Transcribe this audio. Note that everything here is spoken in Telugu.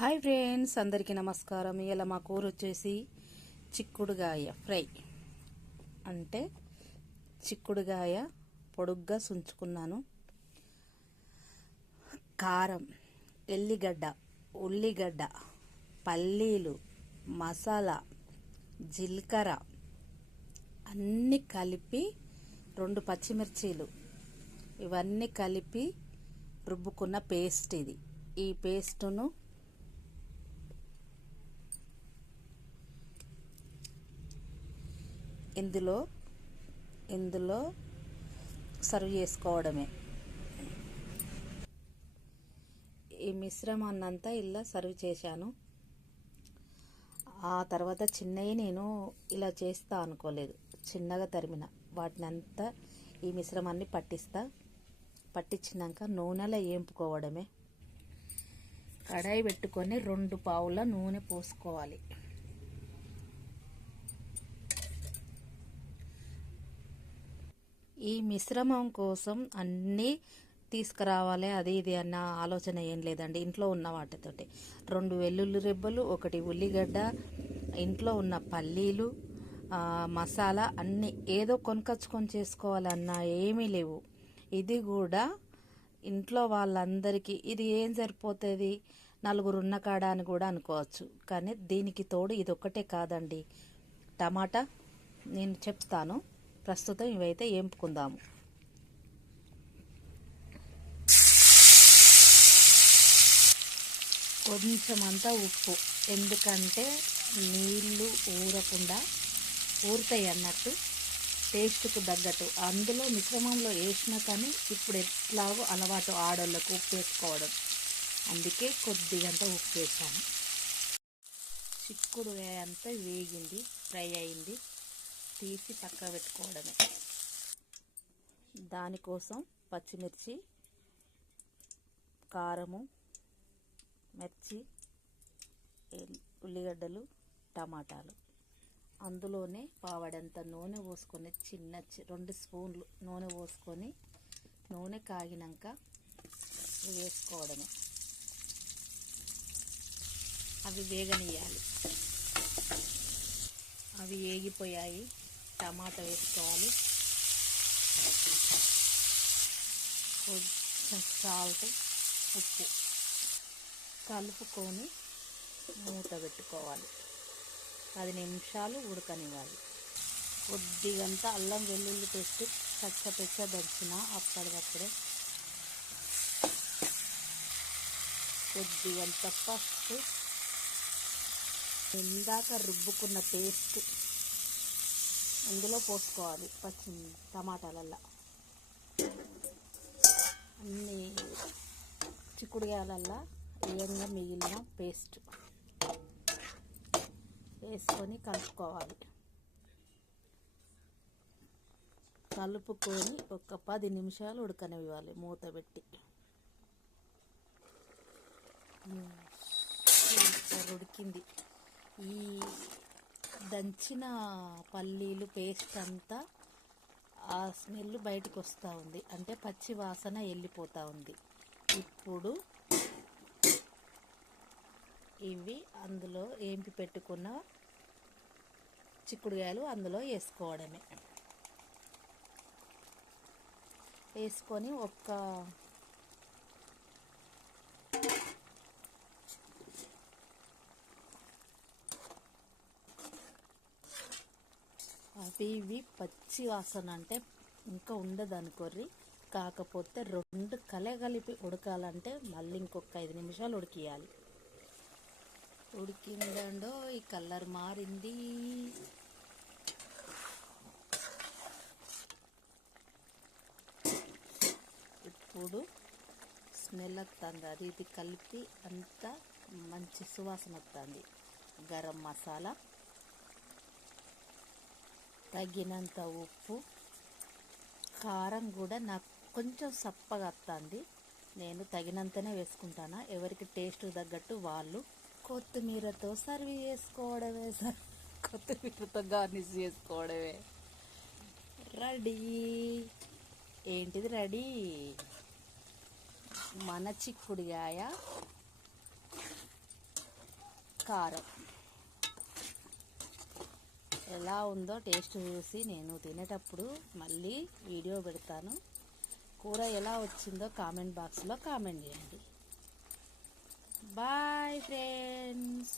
హాయ్ ఫ్రెండ్స్ అందరికీ నమస్కారం. ఇలా మా కూర వచ్చేసి చిక్కుడుగాయ ఫ్రై. అంటే చిక్కుడుగాయ పొడుగ్గా సుంచుకున్నాను కారం ఎల్లిగడ్డ ఉల్లిగడ్డ పల్లీలు మసాలా జీలకర్ర అన్నీ కలిపి రెండు పచ్చిమిర్చీలు. ఇవన్నీ కలిపి రుబ్బుకున్న పేస్ట్ ఇది. ఈ పేస్టును ఇందులో ఇందులో సర్వ్ చేసుకోవడమే. ఈ మిశ్రమాన్ని అంతా ఇలా సర్వ్ చేశాను. ఆ తర్వాత చిన్నవి నేను ఇలా చేస్తా అనుకోలేదు. చిన్నగా తరిమిన. వాటిని అంతా ఈ మిశ్రమాన్ని పట్టిస్తా. పట్టించినాక నూనెలో ఏంపుకోవడమే. కడాయి పెట్టుకొని రెండు పావుల నూనె పోసుకోవాలి. ఈ మిశ్రమం కోసం అన్నీ తీసుకురావాలి అది ఇది అన్న ఆలోచన ఏం లేదండి. ఇంట్లో ఉన్న వాటితోటి. రెండు వెల్లుల్లి రెబ్బలు ఒకటి ఉల్లిగడ్డ ఇంట్లో ఉన్న పల్లీలు మసాలా అన్నీ ఏదో కొనుకొచ్చుకొని చేసుకోవాలన్నా ఏమీ లేవు. ఇది కూడా ఇంట్లో వాళ్ళందరికీ ఇది ఏం సరిపోతుంది? నలుగురు ఉన్న కాడ అని కూడా అనుకోవచ్చు. కానీ దీనికి తోడు ఇది ఒక్కటే కాదండి. టమాటా నేను చెప్తాను. ప్రస్తుతం ఇవైతే ఏంపుకుందాము. కొంచెం అంతా ఉప్పు. ఎందుకంటే నీళ్ళు ఊరకుండా ఊరుతాయి అన్నట్టు టేస్ట్కు తగ్గట్టు. అందులో మిశ్రమంలో వేసినా కానీ ఇప్పుడు ఎట్లాగో అలవాటు ఆడోళ్ళకు ఉప్పు వేసుకోవడం. అందుకే కొద్దిగంత ఉప్పు వేసాను. చిక్కుడు అంతా వేగింది ఫ్రై అయింది. తీసి పక్క పెట్టుకోవడమే. దానికోసం పచ్చిమిర్చి కారము మిర్చి ఉల్లిగడ్డలు టమాటాలు. అందులోనే పావడంత నూనె పోసుకొని చిన్న చి- రెండు స్పూన్లు నూనె పోసుకొని నూనె కాగినాక వేసుకోవడమే. అవి వేగనియాలి అవి వేగిపోయాయి టమాటా వేసుకోవాలి. కొంచెం సాల్ట్ ఉప్పు కలుపుకొని మూత పెట్టుకోవాలి. పది నిమిషాలు ఉడకనివ్వాలి. కొద్దిగంత అల్లం వెల్లుల్లి పేస్ట్ పచ్చ పెచ్చ దంచిన అప్పటికప్పుడే కొద్దిగంత పసుపు. ఇందాక రుబ్బుకున్న పేస్ట్ ఇందులో పోసుకోవాలి పచ్చి టమాటాలల్లో. అన్ని చిక్కుడుగాయలల్లో వేయంగా మిగిలిన పేస్ట్ వేసుకొని కలుపుకోవాలి. కలుపుకొని ఒక పది నిమిషాలు ఉడకనివ్వాలి మూత పెట్టి. ఉడికింది. ఈ దంచిన పల్లీలు పేస్ట్ అంతా ఆ స్మెల్ బయటకు వస్తూ ఉంది. అంటే పచ్చి వాసన వెళ్ళిపోతూ ఉంది. ఇప్పుడు ఇవి అందులో ఏంపి పెట్టుకున్న చిక్కుడుగాయలు అందులో వేసుకోవడమే. వేసుకొని ఒక్క అవి ఇవి పచ్చి వాసన అంటే ఇంకా ఉండదు అనుకోర్రి. కాకపోతే రెండు కలగలిపి ఉడకాలంటే మళ్ళీ ఇంకొక ఐదు నిమిషాలు ఉడికియాలి. ఉడికిందండో ఈ కలర్ మారింది. ఇప్పుడు స్మెల్ వస్తుంది అది ఇది కలిపి అంతా మంచి సువాసన వస్తుంది గరం మసాలా తగినంత ఉప్పు కారం కూడా నాకు కొంచెం సప్పగా వస్తుంది నేను తగినంతనే వేసుకుంటాను? ఎవరికి టేస్ట్ తగ్గట్టు వాళ్ళు కొత్తిమీరతో సర్వ్ చేసుకోవడమే సార్. కొత్తిమీరతో గార్నిష్ చేసుకోవడమే. రెడీ. ఏంటిది రెడీ? మన చిక్కుడుగాయ కారం. ఎలా ఉందో టేస్ట్ చూసి నేను తినేటప్పుడు మళ్ళీ వీడియో పెడతాను. కూర ఎలా వచ్చిందో కామెంట్ బాక్స్లో కామెంట్ చేయండి. Bye friends.